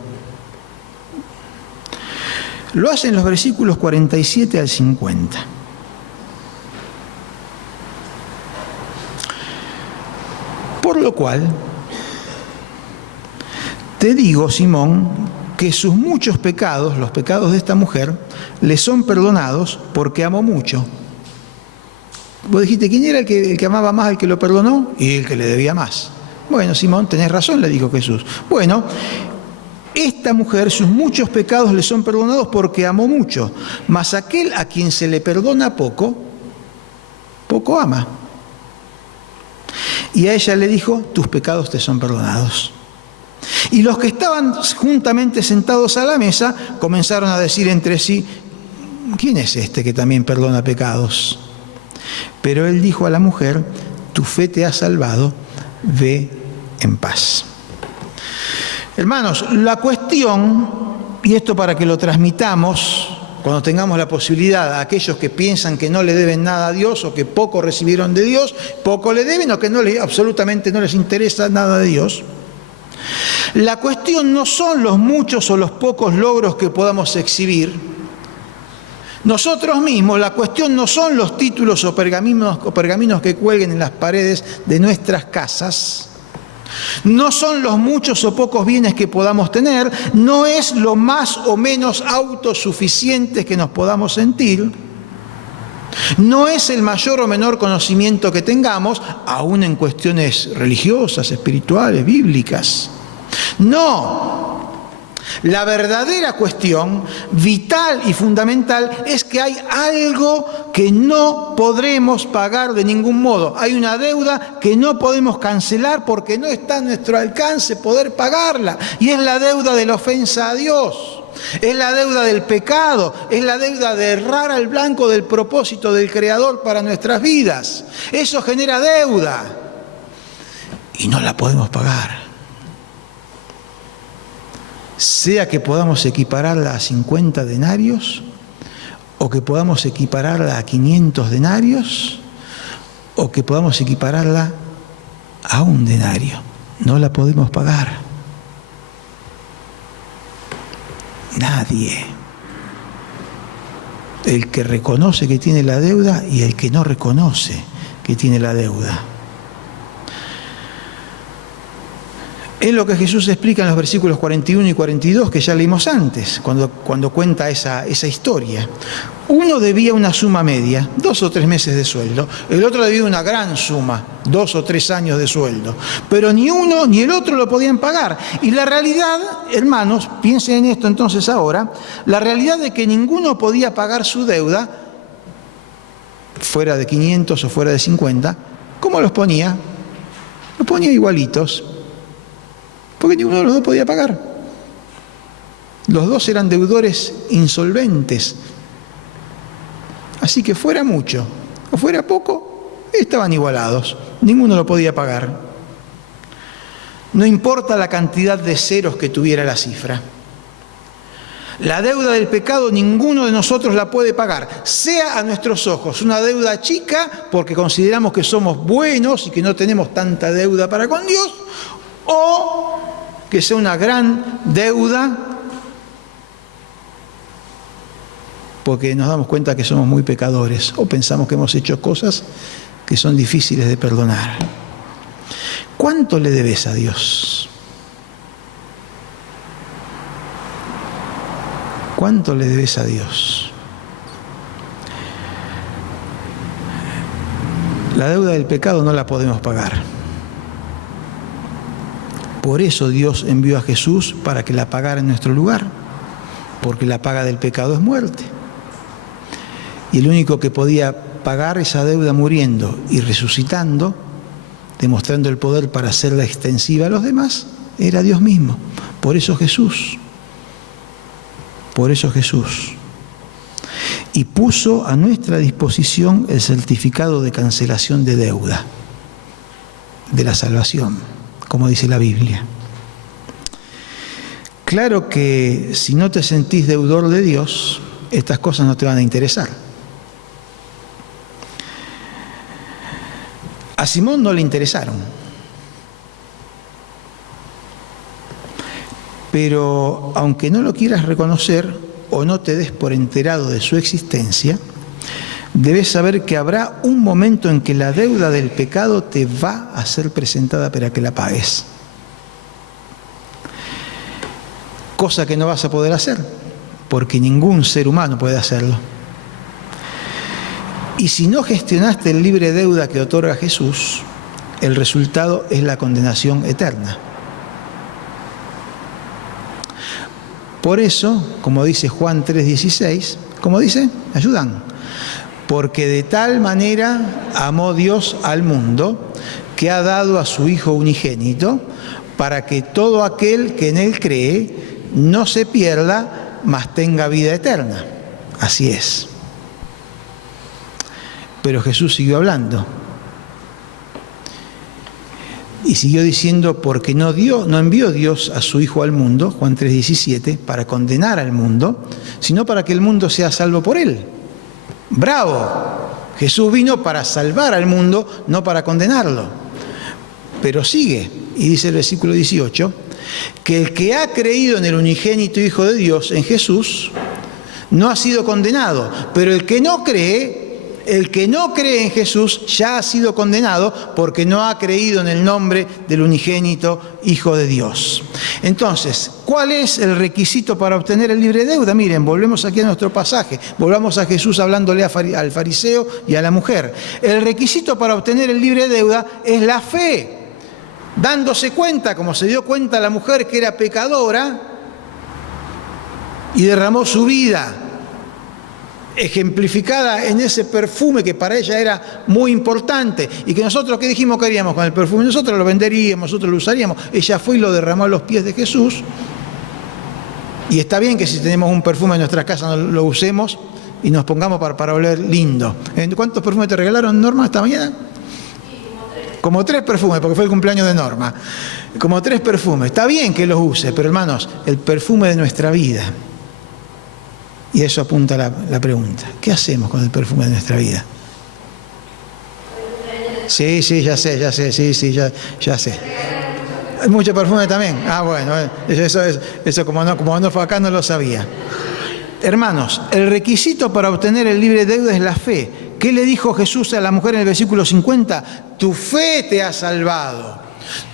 Lo hace en los versículos 47 al 50. Por lo cual, te digo, Simón, que sus muchos pecados, los pecados de esta mujer, le son perdonados porque amó mucho. Vos dijiste: ¿quién era el que amaba más, el que lo perdonó? Y el que le debía más. Bueno, Simón, tenés razón, le dijo Jesús. Bueno, esta mujer, sus muchos pecados le son perdonados porque amó mucho, mas aquel a quien se le perdona poco, poco ama. Y a ella le dijo: tus pecados te son perdonados. Y los que estaban juntamente sentados a la mesa comenzaron a decir entre sí: ¿quién es este que también perdona pecados? Pero él dijo a la mujer: tu fe te ha salvado, ve en paz. Hermanos, la cuestión, y esto para que lo transmitamos cuando tengamos la posibilidad a aquellos que piensan que no le deben nada a Dios, o que poco recibieron de Dios, poco le deben, o que absolutamente no les interesa nada de Dios. La cuestión no son los muchos o los pocos logros que podamos exhibir nosotros mismos. La cuestión no son los títulos o pergaminos que cuelguen en las paredes de nuestras casas. No son los muchos o pocos bienes que podamos tener. No es lo más o menos autosuficientes que nos podamos sentir. No es el mayor o menor conocimiento que tengamos, aún en cuestiones religiosas, espirituales, bíblicas. No. La verdadera cuestión, vital y fundamental, es que hay algo que no podremos pagar de ningún modo. Hay una deuda que no podemos cancelar porque no está a nuestro alcance poder pagarla. Y es la deuda de la ofensa a Dios. Es la deuda del pecado. Es la deuda de errar al blanco del propósito del Creador para nuestras vidas. Eso genera deuda. Y no la podemos pagar. Sea que podamos equipararla a 50 denarios, o que podamos equipararla a 500 denarios, o que podamos equipararla a 1 denario. No la podemos pagar. Nadie. El que reconoce que tiene la deuda y el que no reconoce que tiene la deuda. Es lo que Jesús explica en los versículos 41 y 42 que ya leímos antes, cuando cuenta esa historia. Uno debía una suma media, 2 o 3 meses de sueldo. El otro debía una gran suma, 2 o 3 años de sueldo. Pero ni uno ni el otro lo podían pagar. Y la realidad, hermanos, piensen en esto entonces ahora, la realidad de que ninguno podía pagar su deuda, fuera de 500 o fuera de 50, ¿cómo los ponía? Los ponía igualitos. Porque ninguno de los dos podía pagar. Los dos eran deudores insolventes. Así que fuera mucho o fuera poco, estaban igualados. Ninguno lo podía pagar. No importa la cantidad de ceros que tuviera la cifra. La deuda del pecado ninguno de nosotros la puede pagar. Sea a nuestros ojos una deuda chica porque consideramos que somos buenos y que no tenemos tanta deuda para con Dios, o que sea una gran deuda porque nos damos cuenta que somos muy pecadores o pensamos que hemos hecho cosas que son difíciles de perdonar. ¿Cuánto le debes a Dios? ¿Cuánto le debes a Dios? La deuda del pecado no la podemos pagar. Por eso Dios envió a Jesús para que la pagara en nuestro lugar, porque la paga del pecado es muerte. Y el único que podía pagar esa deuda muriendo y resucitando, demostrando el poder para hacerla extensiva a los demás, era Dios mismo. Por eso Jesús. Y puso a nuestra disposición el certificado de cancelación de deuda, de la salvación, como dice la Biblia. Claro que si no te sentís deudor de Dios, estas cosas no te van a interesar. A Simón no le interesaron. Pero aunque no lo quieras reconocer o no te des por enterado de su existencia, debes saber que habrá un momento en que la deuda del pecado te va a ser presentada para que la pagues. Cosa que no vas a poder hacer, porque ningún ser humano puede hacerlo. Y si no gestionaste el libre deuda que otorga Jesús, el resultado es la condenación eterna. Por eso, como dice Juan 3:16, ¿cómo dice? ¿Ayudan? Porque de tal manera amó Dios al mundo que ha dado a su Hijo unigénito para que todo aquel que en él cree no se pierda, mas tenga vida eterna. Así es. Pero Jesús siguió hablando. Y siguió diciendo, porque no envió Dios a su Hijo al mundo, Juan 3:17, para condenar al mundo, sino para que el mundo sea salvo por él. ¡Bravo! Jesús vino para salvar al mundo, no para condenarlo. Pero sigue, y dice el versículo 18, que el que ha creído en el unigénito Hijo de Dios, en Jesús, no ha sido condenado, pero el que no cree en Jesús ya ha sido condenado porque no ha creído en el nombre del unigénito Hijo de Dios. Entonces, ¿cuál es el requisito para obtener el libre deuda? Miren, volvemos aquí a nuestro pasaje, volvamos a Jesús hablándole al fariseo y a la mujer. El requisito para obtener el libre deuda es la fe, dándose cuenta, como se dio cuenta la mujer que era pecadora y derramó su vida, ejemplificada en ese perfume que para ella era muy importante, y que nosotros, ¿qué dijimos que haríamos con el perfume? Nosotros lo venderíamos, nosotros lo usaríamos. Ella fue y lo derramó a los pies de Jesús, y está bien que si tenemos un perfume en nuestra casa lo usemos y nos pongamos para oler lindo. ¿Cuántos perfumes te regalaron, Norma, esta mañana? Como 3 perfumes, porque fue el cumpleaños de Norma. Como 3 perfumes. Está bien que los use, pero hermanos, el perfume de nuestra vida. Y eso apunta la pregunta. ¿Qué hacemos con el perfume de nuestra vida? Sí, ya sé, ya sé. Hay mucho perfume también. Ah, bueno, eso como no fue acá no lo sabía. Hermanos, el requisito para obtener el libre deuda es la fe. ¿Qué le dijo Jesús a la mujer en el versículo 50? Tu fe te ha salvado.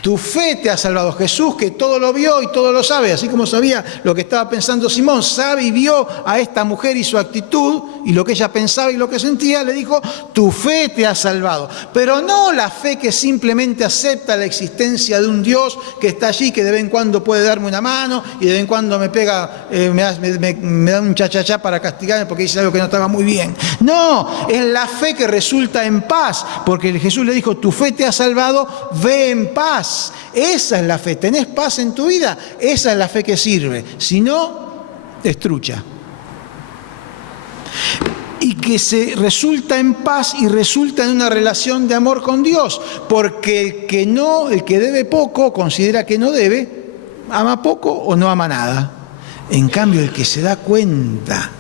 Tu fe te ha salvado. Jesús, que todo lo vio y todo lo sabe, así como sabía lo que estaba pensando Simón, sabe y vio a esta mujer y su actitud y lo que ella pensaba y lo que sentía, le dijo, tu fe te ha salvado. Pero no la fe que simplemente acepta la existencia de un Dios que está allí, que de vez en cuando puede darme una mano y de vez en cuando me pega, me da un chachachá para castigarme porque hice algo que no estaba muy bien. No, es la fe que resulta en paz, porque Jesús le dijo, tu fe te ha salvado, ve en paz. Esa es la fe. ¿Tenés paz en tu vida? Esa es la fe que sirve. Si no, es trucha. Y que se resulta en paz y resulta en una relación de amor con Dios. Porque el que debe poco, considera que no debe, ama poco o no ama nada. En cambio, el que se da cuenta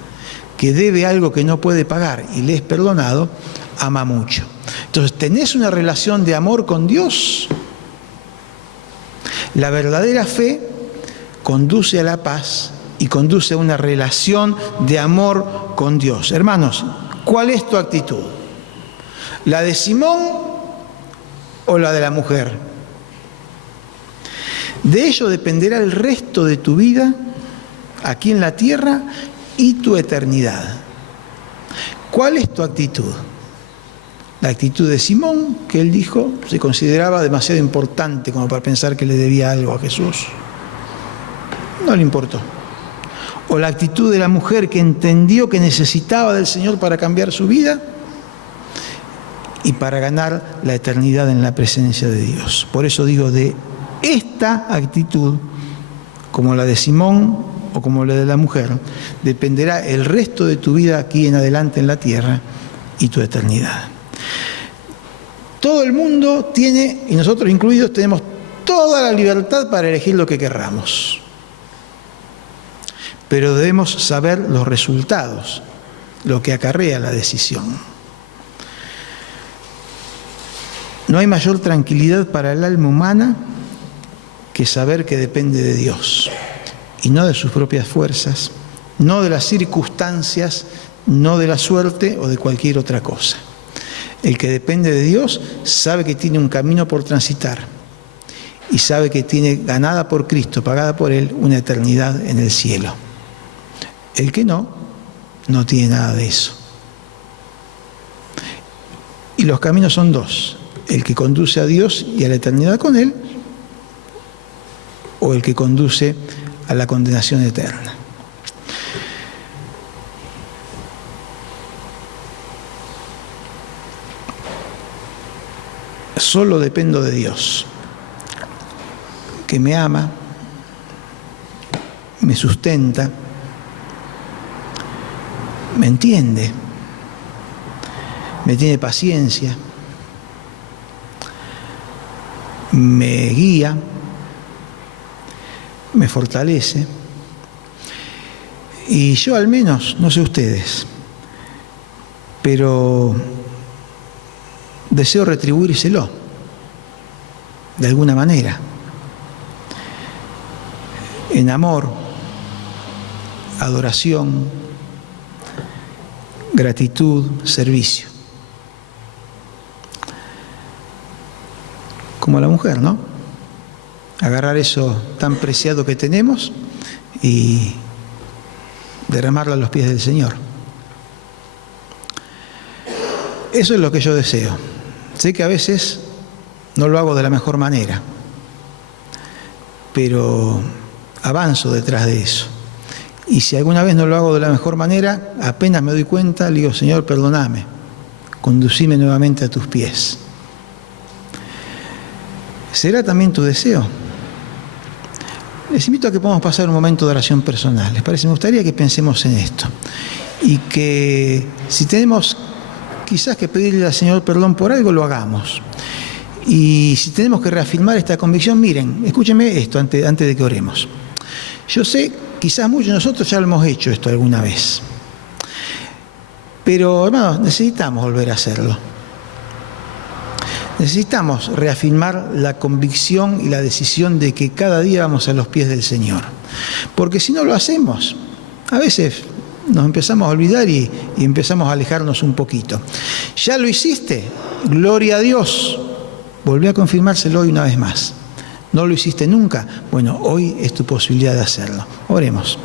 que debe algo que no puede pagar y le es perdonado, ama mucho. Entonces, ¿tenés una relación de amor con Dios? La verdadera fe conduce a la paz y conduce a una relación de amor con Dios. Hermanos, ¿cuál es tu actitud? ¿La de Simón o la de la mujer? De ello dependerá el resto de tu vida aquí en la tierra y tu eternidad. ¿Cuál es tu actitud? La actitud de Simón, que él dijo, se consideraba demasiado importante como para pensar que le debía algo a Jesús. No le importó. O la actitud de la mujer que entendió que necesitaba del Señor para cambiar su vida y para ganar la eternidad en la presencia de Dios. Por eso digo, de esta actitud, como la de Simón o como la de la mujer, dependerá el resto de tu vida aquí en adelante en la tierra y tu eternidad. Todo el mundo tiene, y nosotros incluidos, tenemos toda la libertad para elegir lo que querramos. Pero debemos saber los resultados, lo que acarrea la decisión. No hay mayor tranquilidad para el alma humana que saber que depende de Dios, y no de sus propias fuerzas, no de las circunstancias, no de la suerte o de cualquier otra cosa. El que depende de Dios sabe que tiene un camino por transitar y sabe que tiene ganada por Cristo, pagada por Él, una eternidad en el cielo. El que no tiene nada de eso. Y los caminos son 2, el que conduce a Dios y a la eternidad con Él, o el que conduce a la condenación eterna. Solo dependo de Dios. que me ama, me sustenta, me entiende, me tiene paciencia, me guía, me fortalece. Y yo al menos, no sé ustedes, pero deseo retribuírselo de alguna manera, en amor, adoración, gratitud, servicio. Como la mujer, ¿no? Agarrar eso tan preciado que tenemos y derramarlo a los pies del Señor. Eso es lo que yo deseo. Sé que a veces no lo hago de la mejor manera, pero avanzo detrás de eso. Y si alguna vez no lo hago de la mejor manera, apenas me doy cuenta, le digo, Señor, perdóname, conducime nuevamente a tus pies. ¿Será también tu deseo? Les invito a que podamos pasar un momento de oración personal. ¿Les parece? Me gustaría que pensemos en esto. Y que si tenemos quizás que pedirle al Señor perdón por algo, lo hagamos. Y si tenemos que reafirmar esta convicción, miren, escúchenme esto antes de que oremos. Yo sé, quizás muchos de nosotros ya lo hemos hecho esto alguna vez. Pero, hermanos, necesitamos volver a hacerlo. Necesitamos reafirmar la convicción y la decisión de que cada día vamos a los pies del Señor. Porque si no lo hacemos, a veces nos empezamos a olvidar y empezamos a alejarnos un poquito. ¿Ya lo hiciste? Gloria a Dios. Volví a confirmárselo hoy una vez más. ¿No lo hiciste nunca? Bueno, hoy es tu posibilidad de hacerlo. Oremos.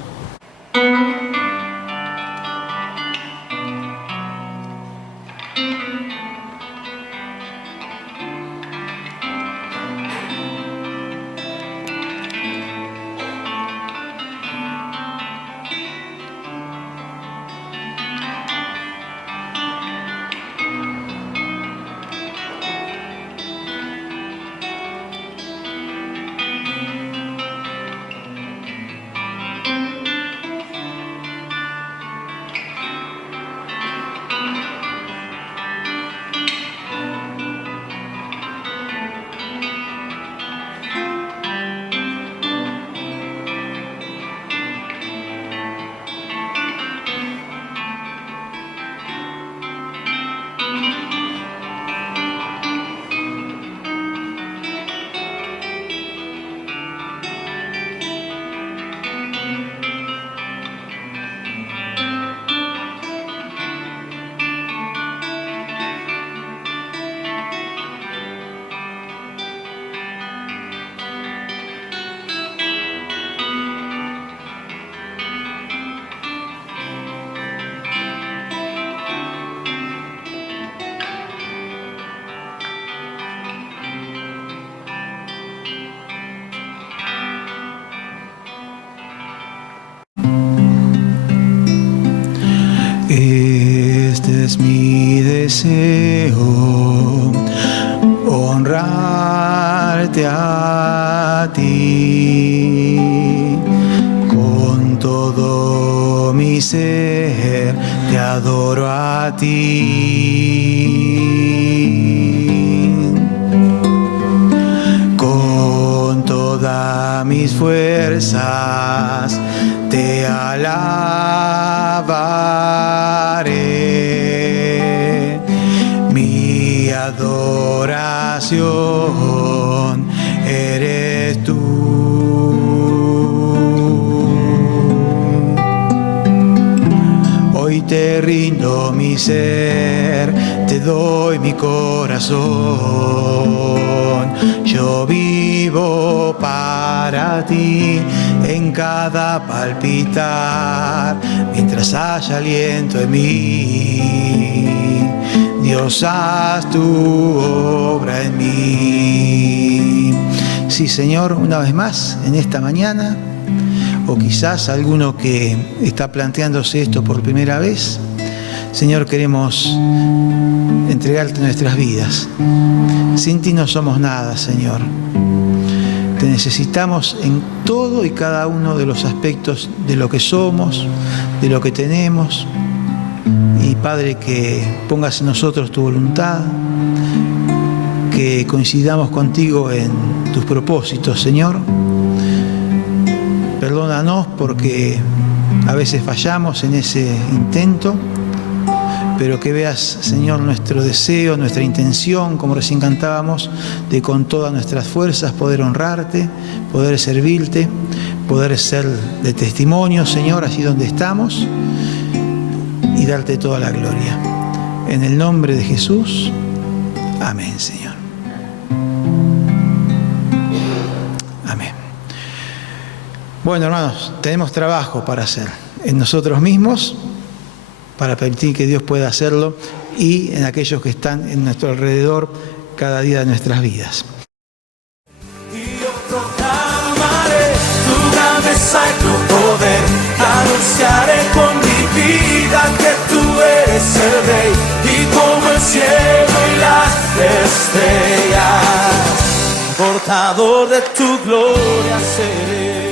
Este es mi deseo, honrarte a ti. Con todo mi ser te adoro a ti. Con todas mis fuerzas te alabaré. Mi adoración eres tú. Hoy te rindo mi ser, te doy mi corazón. Yo vivo para ti en cada palpitar, mientras haya aliento en mí. Dios, haz tu obra en mí. Sí, Señor, una vez más, en esta mañana, o quizás alguno que está planteándose esto por primera vez, Señor, queremos entregarte nuestras vidas. Sin ti no somos nada, Señor. Te necesitamos en todo y cada uno de los aspectos de lo que somos, de lo que tenemos. Y Padre, que pongas en nosotros tu voluntad, que coincidamos contigo en tus propósitos, Señor. Perdónanos porque a veces fallamos en ese intento, pero que veas, Señor, nuestro deseo, nuestra intención, como recién cantábamos, de con todas nuestras fuerzas poder honrarte, poder servirte, poder ser de testimonio, Señor, allí donde estamos, y darte toda la gloria. En el nombre de Jesús, amén, Señor. Amén. Bueno, hermanos, tenemos trabajo para hacer en nosotros mismos, para permitir que Dios pueda hacerlo, y en aquellos que están en nuestro alrededor cada día de nuestras vidas. Y yo proclamaré tu grandeza y tu poder, anunciaré con mi vida que tú eres el Rey, y como el cielo y las estrellas, portador de tu gloria seré.